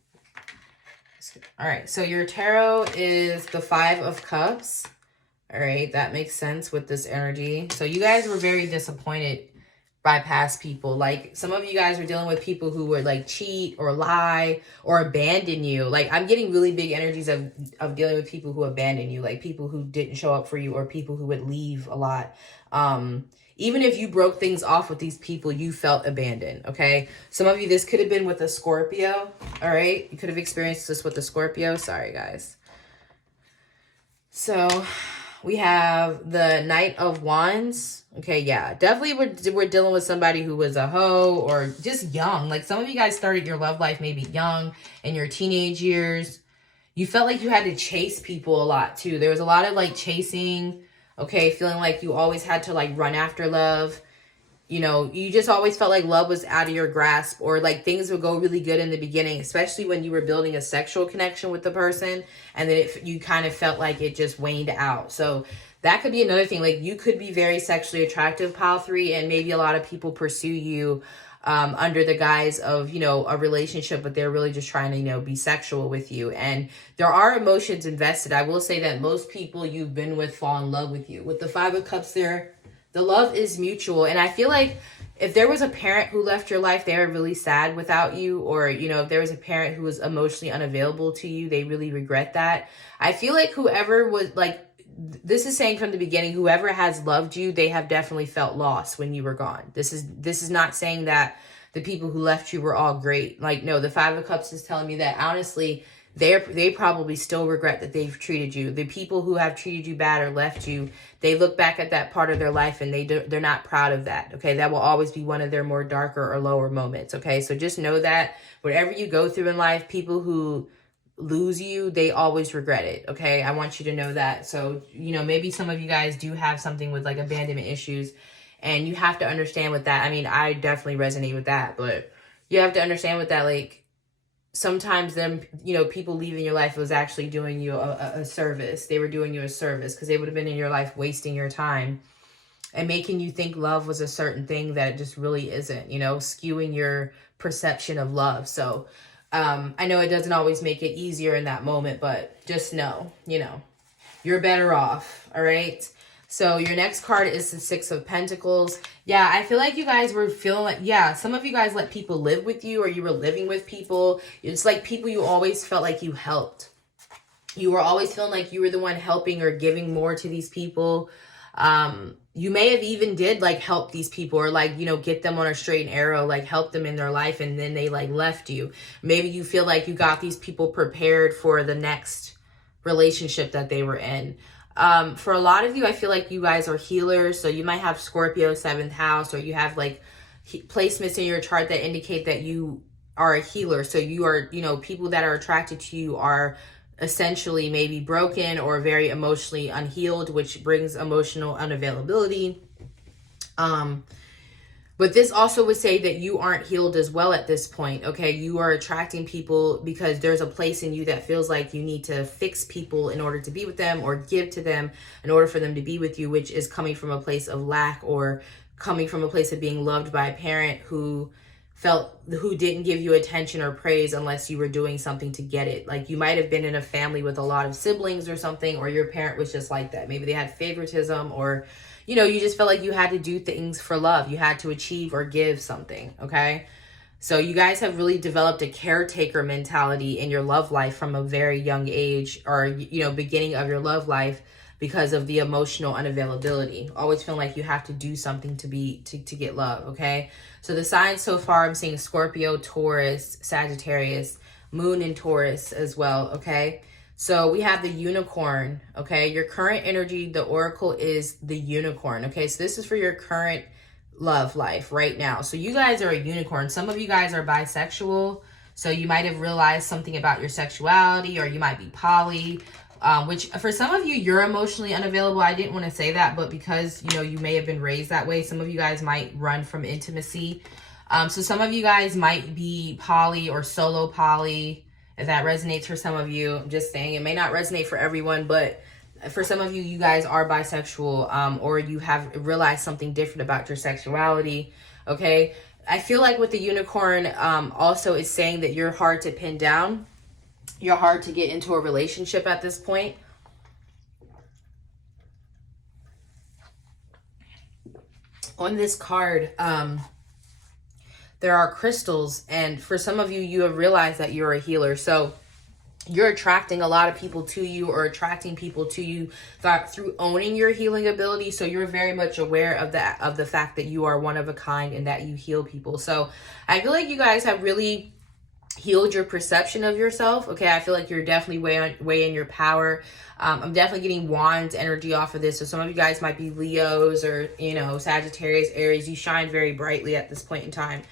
All right, so your tarot is the 5 of Cups. All right, that makes sense with this energy. So you guys were very disappointed by past people. Like some of you guys were dealing with people who would like cheat or lie or abandon you. Like I'm getting really big energies of dealing with people who abandon you, like people who didn't show up for you or people who would leave a lot. Even if you broke things off with these people, you felt abandoned, okay? Some of you, this could have been with a Scorpio, all right? You could have experienced this with a Scorpio. Sorry, guys. So we have the Knight of Wands. Okay, yeah, definitely we're dealing with somebody who was a hoe or just young. Like some of you guys started your love life maybe young in your teenage years. You felt like you had to chase people a lot too. There was a lot of like chasing, okay, feeling like you always had to like run after love. You just always felt like love was out of your grasp, or like things would go really good in the beginning, especially when you were building a sexual connection with the person, and then you kind of felt like it just waned out. So that could be another thing. Like you could be very sexually attractive, pile 3, and maybe a lot of people pursue you under the guise of, a relationship, but they're really just trying to, be sexual with you. And there are emotions invested. I will say that most people you've been with fall in love with you. With the 5 of Cups there, the love is mutual. And I feel like if there was a parent who left your life, they were really sad without you, or, if there was a parent who was emotionally unavailable to you, they really regret that. I feel like whoever was like, this is saying from the beginning, whoever has loved you, they have definitely felt lost when you were gone. This is not saying that the people who left you were all great. Like, no, the 5 of Cups is telling me that honestly, they probably still regret that they've treated you. The people who have treated you bad or left you, they look back at that part of their life and they're not proud of that. Okay, that will always be one of their more darker or lower moments. Okay, so just know that whatever you go through in life, people who lose you, they always regret it. Okay, I want you to know that. So maybe some of you guys do have something with like abandonment issues, and you have to understand with that. I mean, I definitely resonate with that, but you have to understand with that, like sometimes people leaving your life was actually doing you a service. They were doing you a service because they would have been in your life wasting your time and making you think love was a certain thing that it just really isn't, skewing your perception of love. So I know it doesn't always make it easier in that moment, but just know, you're better off. All right. So your next card is the 6 of Pentacles. Yeah, I feel like you guys were feeling like, yeah, some of you guys let people live with you, or you were living with people. It's like people you always felt like you helped. You were always feeling like you were the one helping or giving more to these people. You may have even did like help these people, or like, you know, get them on a straight and arrow, like help them in their life, and then they like left you. Maybe you feel like you got these people prepared for the next relationship that they were in. For a lot of you, I feel like you guys are healers. So you might have Scorpio 7th house, or you have like placements in your chart that indicate that you are a healer. So you are, you know, people that are attracted to you are essentially maybe broken or very emotionally unhealed, which brings emotional unavailability. But this also would say that you aren't healed as well at this point, okay? You are attracting people because there's a place in you that feels like you need to fix people in order to be with them, or give to them in order for them to be with you, which is coming from a place of lack, or coming from a place of being loved by a parent who didn't give you attention or praise unless you were doing something to get it. Like you might have been in a family with a lot of siblings or something, or your parent was just like that. Maybe they had favoritism, or you know, you just felt like you had to do things for love. You had to achieve or give something, okay? So you guys have really developed a caretaker mentality in your love life from a very young age, or, you know, beginning of your love life, because of the emotional unavailability. Always feeling like you have to do something to get love, okay? So the signs so far, I'm seeing Scorpio, Taurus, Sagittarius, Moon in Taurus as well, okay? So we have the unicorn, okay? Your current energy, the oracle is the unicorn, okay? So this is for your current love life right now. So you guys are a unicorn. Some of you guys are bisexual. So you might have realized something about your sexuality, or you might be poly, which for some of you, you're emotionally unavailable. I didn't want to say that, but because, you know, you may have been raised that way, some of you guys might run from intimacy. So some of you guys might be poly or solo poly. If that resonates for some of you, I'm just saying it may not resonate for everyone, but for some of you, you guys are bisexual, or you have realized something different about your sexuality, okay? I feel like with the unicorn, also it's saying that you're hard to pin down. You're hard to get into a relationship at this point. On this card, there are crystals, and for some of you, you have realized that you're a healer. So you're attracting a lot of people to you, or attracting people to you through owning your healing ability. So you're very much aware of the fact that you are one of a kind and that you heal people. So I feel like you guys have really healed your perception of yourself, okay? I feel like you're definitely way in your power. I'm definitely getting Wands energy off of this. So some of you guys might be Leos, or, you know, Sagittarius, Aries. You shine very brightly at this point in time.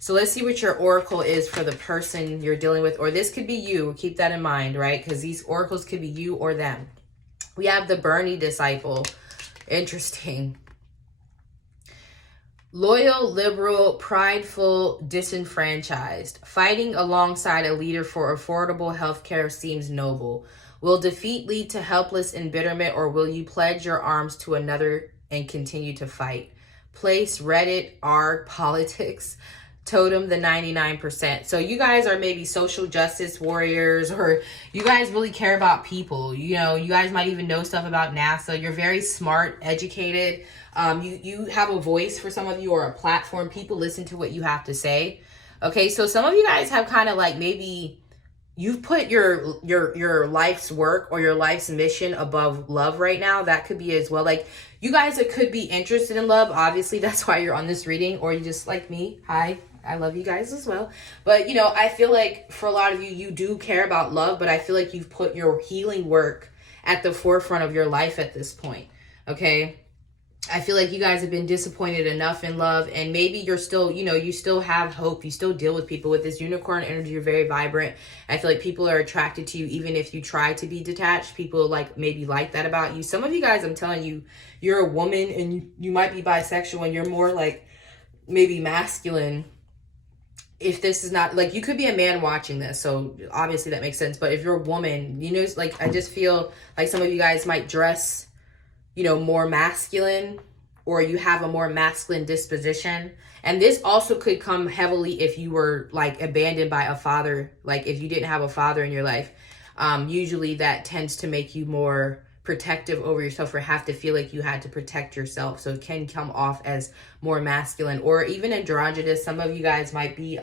So let's see what your oracle is for the person you're dealing with, or this could be you. Keep that in mind, right? Because these oracles could be you or them. We have the Bernie disciple. Interesting. Loyal, liberal, prideful, disenfranchised. Fighting alongside a leader for affordable healthcare seems noble. Will defeat lead to helpless embitterment, or will you pledge your arms to another and continue to fight? Place, Reddit, R, politics. Totem, the 99%. So you guys are maybe social justice warriors, or you guys really care about people. You know, you guys might even know stuff about NASA. You're very smart, educated. You have a voice for some of you, or a platform. People listen to what you have to say. Okay, so some of you guys have kind of like, maybe you've put your life's work or your life's mission above love right now. That could be as well. Like, you guys that could be interested in love, obviously that's why you're on this reading, or you just like me. Hi, I love you guys as well. But, you know, I feel like for a lot of you, you do care about love, but I feel like you've put your healing work at the forefront of your life at this point, okay? I feel like you guys have been disappointed enough in love, and maybe you're still, you know, you still have hope. You still deal with people. With this unicorn energy, you're very vibrant. I feel like people are attracted to you even if you try to be detached. People like maybe like that about you. Some of you guys, I'm telling you, you're a woman and you might be bisexual and you're more like maybe masculine. If this is not, like, you could be a man watching this, so obviously that makes sense. But if you're a woman, you know, like, I just feel like some of you guys might dress, you know, more masculine, or you have a more masculine disposition. And this also could come heavily if you were like abandoned by a father. Like if you didn't have a father in your life, usually that tends to make you more protective over yourself, or have to feel like you had to protect yourself. So it can come off as more masculine, or even androgynous. Some of you guys might be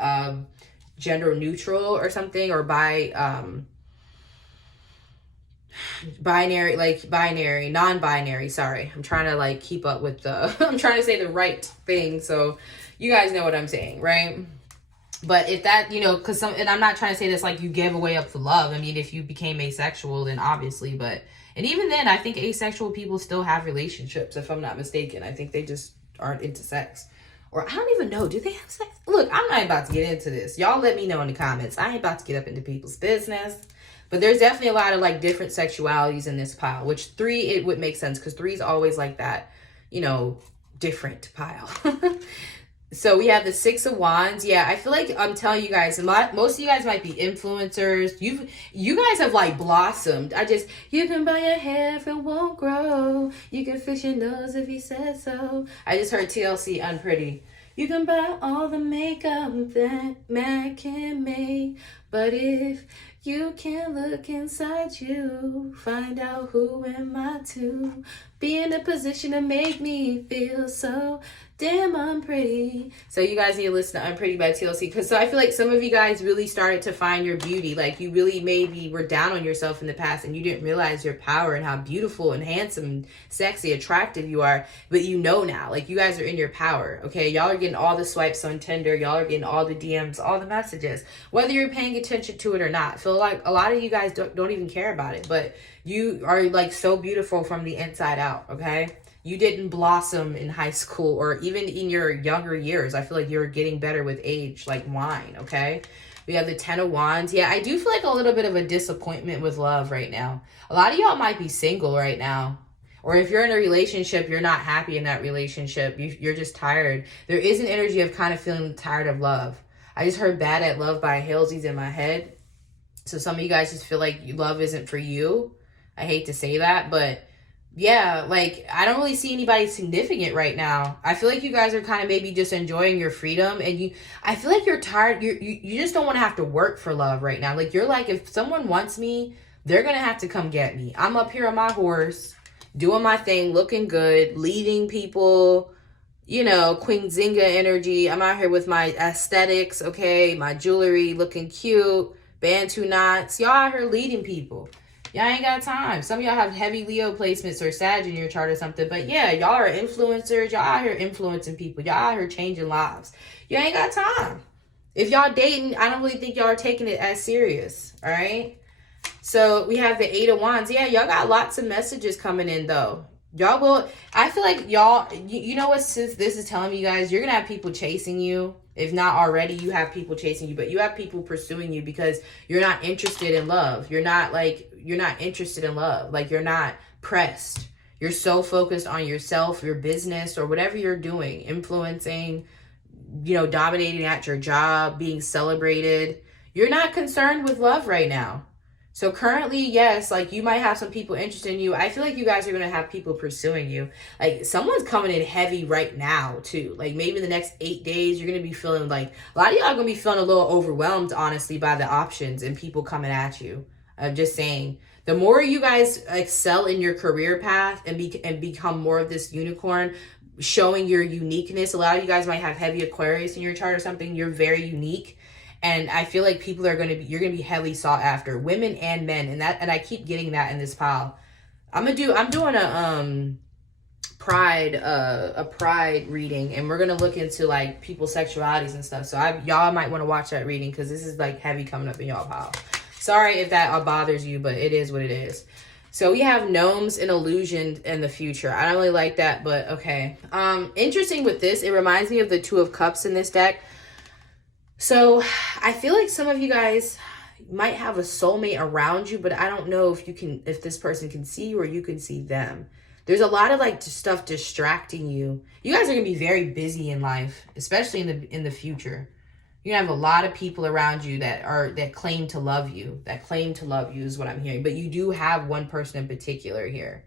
gender neutral or something, or binary, non-binary, sorry. I'm trying to like keep up with the, I'm trying to say the right thing. So you guys know what I'm saying, right? But if that, you know, because some, and I'm not trying to say this like you give away up for love. I mean, if you became asexual, then obviously, but, and even then, I think asexual people still have relationships, if I'm not mistaken. I think they just aren't into sex. Or I don't even know, do they have sex? Look, I'm not about to get into this. Y'all let me know in the comments. I ain't about to get up into people's business. But there's definitely a lot of like different sexualities in this pile, which 3, it would make sense because 3 is always like that, you know, different pile. So we have the 6 of Wands. Yeah, I feel like I'm telling you guys, most of you guys might be influencers. You guys have like blossomed. You can buy your hair if it won't grow. You can fix your nose if he says so. I just heard TLC Unpretty. You can buy all the makeup that man can make, but if you can't look inside you, find out who am I to be in a position to make me feel so damn unpretty. So you guys need to listen to Unpretty by TLC, because so I feel like some of you guys really started to find your beauty. Like you really maybe were down on yourself in the past and you didn't realize your power and how beautiful and handsome and sexy, attractive you are, but you know now. Like you guys are in your power, okay? Y'all are getting all the swipes on Tinder. Y'all are getting all the DMs, all the messages, whether you're paying attention to it or not. I feel like a lot of you guys don't even care about it, but you are like so beautiful from the inside out, okay? You didn't blossom in high school or even in your younger years. I feel like you're getting better with age, like wine, okay? We have the 10 of Wands. Yeah, I do feel like a little bit of a disappointment with love right now. A lot of y'all might be single right now. Or if you're in a relationship, you're not happy in that relationship. You're just tired. There is an energy of kind of feeling tired of love. I just heard Bad at Love by Halsey's in my head. So some of you guys just feel like love isn't for you. I hate to say that, but yeah, like I don't really see anybody significant right now. I feel like you guys are kind of maybe just enjoying your freedom, and I feel like you're tired. You just don't want to have to work for love right now. Like you're like, if someone wants me, they're gonna have to come get me. I'm up here on my horse, doing my thing, looking good, leading people, you know, Queen Zinga energy. I'm out here with my aesthetics, okay, my jewelry, looking cute, Bantu knots. Y'all out here leading people. Y'all ain't got time. Some of y'all have heavy Leo placements or Sag in your chart or something. But yeah, y'all are influencers. Y'all out here influencing people. Y'all out here changing lives. You ain't got time. If y'all dating, I don't really think y'all are taking it as serious. All right? So we have the 8 of Wands. Yeah, y'all got lots of messages coming in though. Y'all will, I feel like y'all, you know what, since this is telling you guys, you're going to have people chasing you. If not already, you have people chasing you, but you have people pursuing you because you're not interested in love. You're not interested in love. Like you're not pressed. You're so focused on yourself, your business, or whatever you're doing, influencing, you know, dominating at your job, being celebrated. You're not concerned with love right now. So currently, yes, like you might have some people interested in you. I feel like you guys are going to have people pursuing you. Like someone's coming in heavy right now too. Like maybe in the next 8 days, you're going to be feeling like, a lot of y'all are going to be feeling a little overwhelmed, honestly, by the options and people coming at you. I'm just saying, the more you guys excel in your career path and become more of this unicorn, showing your uniqueness. A lot of you guys might have heavy Aquarius in your chart or something. You're very unique. And I feel like people are you're going to be heavily sought after, women and men. And I keep getting that in this pile. I'm doing a pride reading, and we're going to look into like people's sexualities and stuff. So y'all might want to watch that reading, because this is like heavy coming up in y'all pile. Sorry if that bothers you, but it is what it is. So we have gnomes and illusion in the future. I don't really like that, but okay. Interesting with this, it reminds me of the 2 of Cups in this deck. So I feel like some of you guys might have a soulmate around you, but I don't know if this person can see you or you can see them. There's a lot of like stuff distracting you. You guys are going to be very busy in life, especially in the future. You're going to have a lot of people around you that claim to love you. That claim to love you is what I'm hearing. But you do have one person in particular here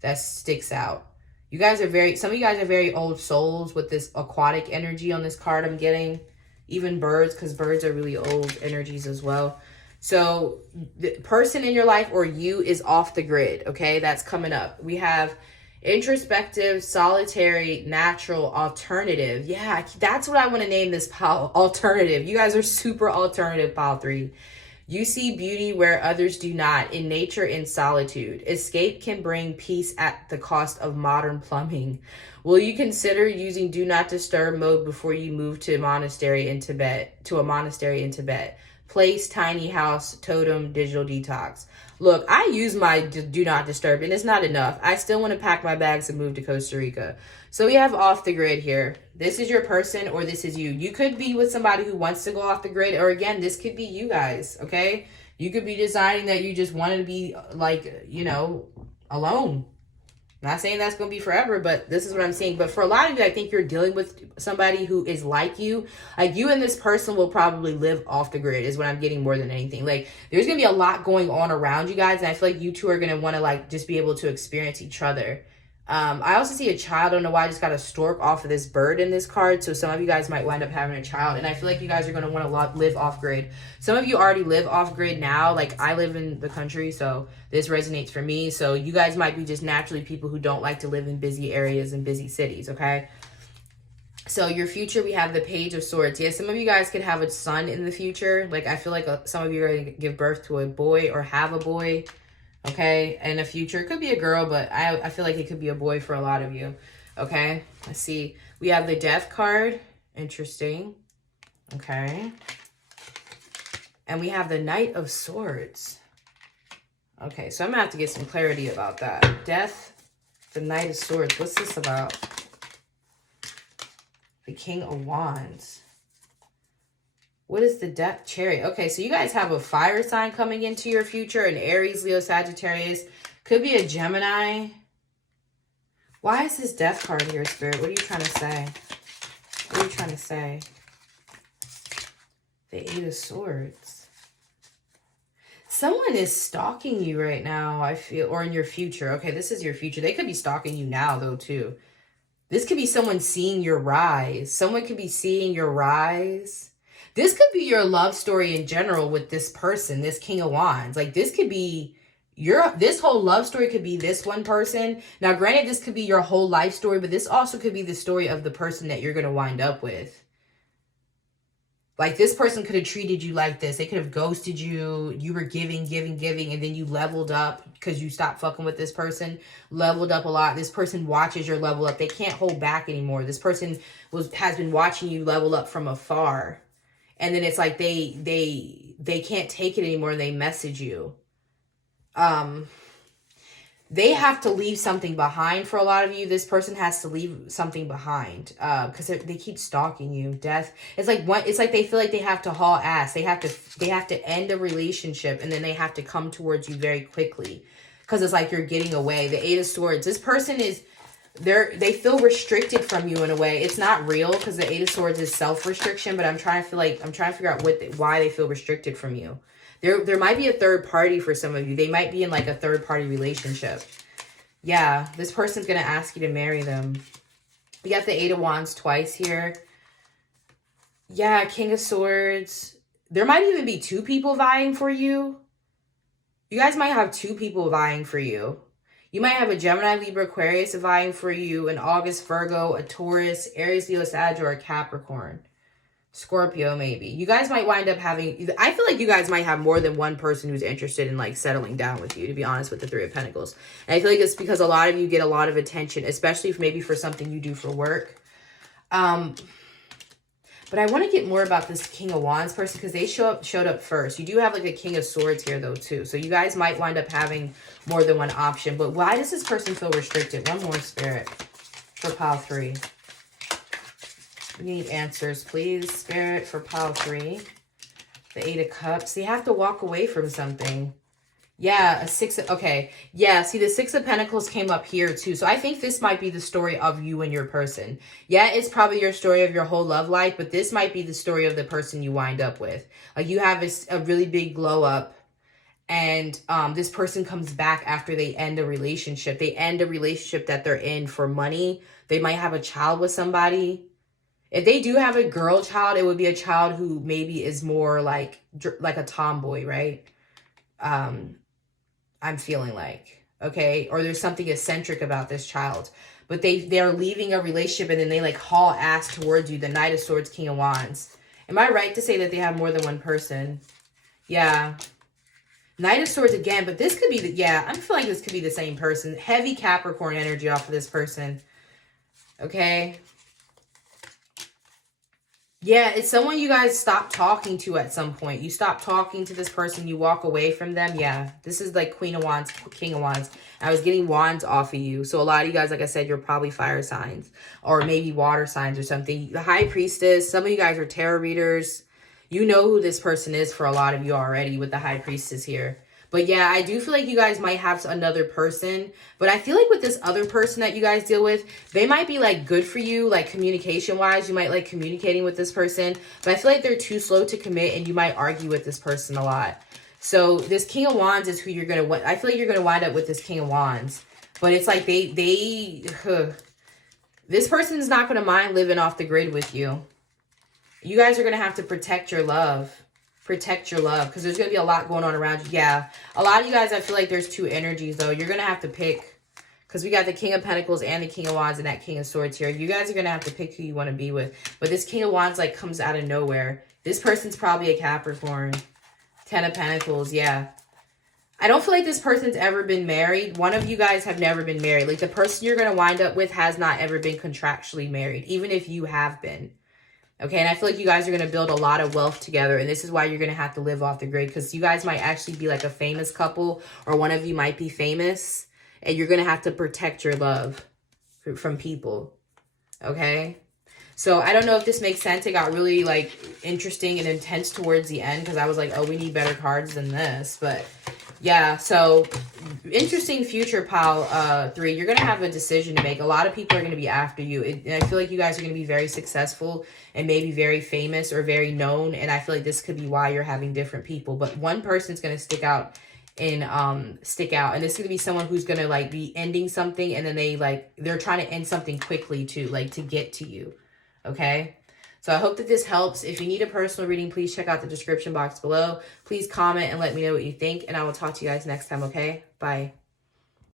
that sticks out. Some of you guys are very old souls with this aquatic energy on this card I'm getting. Even birds, because birds are really old energies as well. So the person in your life or you is off the grid, okay? That's coming up. We have introspective, solitary, natural, alternative. Yeah, that's what I want to name this pile, alternative. You guys are super alternative, pile 3. You see beauty where others do not, in nature and solitude. Escape can bring peace at the cost of modern plumbing. Will you consider using do not disturb mode before you move to a monastery in Tibet? Place, tiny house, totem, digital detox. Look, I use my do not disturb and it's not enough. I still want to pack my bags and move to Costa Rica. So we have off the grid here. This is your person or this is you. You could be with somebody who wants to go off the grid, or again, this could be you guys, okay? You could be deciding that you just wanted to be like, you know, alone. Not saying that's going to be forever, but this is what I'm saying. But for a lot of you, I think you're dealing with somebody who is like you. Like you and this person will probably live off the grid is what I'm getting more than anything. Like there's going to be a lot going on around you guys. And I feel like you two are going to want to like just be able to experience each other. I also see a child. I don't know why I just got a stork off of this bird in this card. So some of you guys might wind up having a child. And I feel like you guys are going to want to live off grid. Some of you already live off grid now. Like I live in the country, so this resonates for me. So you guys might be just naturally people who don't like to live in busy areas and busy cities, okay? So your future, we have the Page of Swords. Yeah, some of you guys could have a son in the future. Like I feel like some of you are going to give birth to a boy or have a boy. Okay, in the future, it could be a girl, but I feel like it could be a boy for a lot of you. Okay, let's see. We have the Death card. Interesting. Okay. And we have the Knight of Swords. Okay, so I'm going to have to get some clarity about that. Death, the Knight of Swords. What's this about? The King of Wands. What is the Death Chariot? Okay, so you guys have a fire sign coming into your future. An Aries, Leo, Sagittarius. Could be a Gemini. Why is this Death card here, Spirit? What are you trying to say? What are you trying to say? The Eight of Swords. Someone is stalking you right now, I feel, or in your future. Okay, this is your future. They could be stalking you now, though, too. This could be someone seeing your rise. Someone could be seeing your rise. This could be your love story in general with this person, this King of Wands. Like this could be this whole love story could be this one person. Now, granted, this could be your whole life story, but this also could be the story of the person that you're going to wind up with. Like this person could have treated you like this. They could have ghosted you. You were giving, and then you leveled up because you stopped fucking with this person. Leveled up a lot. This person watches your level up. They can't hold back anymore. This person has been watching you level up from afar. And then it's like they can't take it anymore and they message you. They have to leave something behind for a lot of you. This person has to leave something behind because they keep stalking you. Death. It's like they feel like they have to haul ass. They have to end a relationship and then they have to come towards you very quickly because it's like you're getting away. The Eight of Swords. This person is they feel restricted from you in a way. It's not real because the Eight of Swords is self-restriction, but I'm trying to figure out why they feel restricted from you. There might be a third party for some of you. They might be in like a third party relationship. Yeah, this person's going to ask you to marry them. You got the Eight of Wands twice here. Yeah, King of Swords. There might even be two people vying for you. You guys might have two people vying for you. You might have a Gemini, Libra, Aquarius vying for you, an August, Virgo, a Taurus, Aries, Leo, Sag, or a Capricorn. Scorpio, maybe. You guys might wind up having... I feel like you guys might have more than one person who's interested in, like, settling down with you, to be honest, with the Three of Pentacles. And I feel like it's because a lot of you get a lot of attention, especially maybe for something you do for work. But I want to get more about this King of Wands person because they showed up first. You do have, like, a King of Swords here, though, too. So you guys might wind up having more than one option. But why does this person feel restricted? One more, Spirit, for pile 3. We need answers, please, Spirit, for pile 3. The Eight of Cups. They have to walk away from something. Yeah, a Six of... Okay. Yeah, see, the Six of Pentacles came up here, too. So I think this might be the story of you and your person. Yeah, it's probably your story of your whole love life, but this might be the story of the person you wind up with. Like, you have a really big glow up, and this person comes back after they end a relationship. They end a relationship that they're in for money. They might have a child with somebody. If they do have a girl child, it would be a child who maybe is more like a tomboy, right? I'm feeling like, okay? Or there's something eccentric about this child. But they're leaving a relationship and then they like haul ass towards you. The Knight of Swords, King of Wands. Am I right to say that they have more than one person? Yeah. Knight of Swords again, but this could be the, yeah, I'm feeling like this could be the same person. Heavy Capricorn energy off of this person. Okay. Yeah, it's someone you guys stop talking to at some point. You stop talking to this person, you walk away from them. Yeah, this is like Queen of Wands, King of Wands. I was getting wands off of you. So a lot of you guys, like I said, you're probably fire signs or maybe water signs or something. The High Priestess, some of you guys are tarot readers. You know who this person is for a lot of you already with the High Priestess here. But yeah, I do feel like you guys might have another person. But I feel like with this other person that you guys deal with, they might be like good for you, like communication wise. You might like communicating with this person. But I feel like they're too slow to commit and you might argue with this person a lot. So this King of Wands is who you're going to, I feel like you're going to wind up with this King of Wands. But it's like this person is not going to mind living off the grid with you. You guys are going to have to protect your love. Protect your love, because there's going to be a lot going on around you. Yeah, a lot of you guys, I feel like there's two energies, though. You're going to have to pick, because we got the King of Pentacles and the King of Wands and that King of Swords here. You guys are going to have to pick who you want to be with. But this King of Wands, like, comes out of nowhere. This person's probably a Capricorn. 10 of Pentacles, yeah. I don't feel like this person's ever been married. One of you guys have never been married. Like, the person you're going to wind up with has not ever been contractually married, even if you have been. Okay, and I feel like you guys are going to build a lot of wealth together, and this is why you're going to have to live off the grid, because you guys might actually be like a famous couple, or one of you might be famous, and you're going to have to protect your love from people, okay? So I don't know if this makes sense. It got really like interesting and intense towards the end, because I was like, oh, we need better cards than this, but yeah, so interesting future, pile 3. You're going to have a decision to make. A lot of people are going to be after you. And I feel like you guys are going to be very successful and maybe very famous or very known. And I feel like this could be why you're having different people. But one person's going to stick out. And this is going to be someone who's going to like be ending something. And then they're trying to end something quickly too, like to get to you. Okay. So I hope that this helps. If you need a personal reading, please check out the description box below. Please comment and let me know what you think. And I will talk to you guys next time, okay? Bye.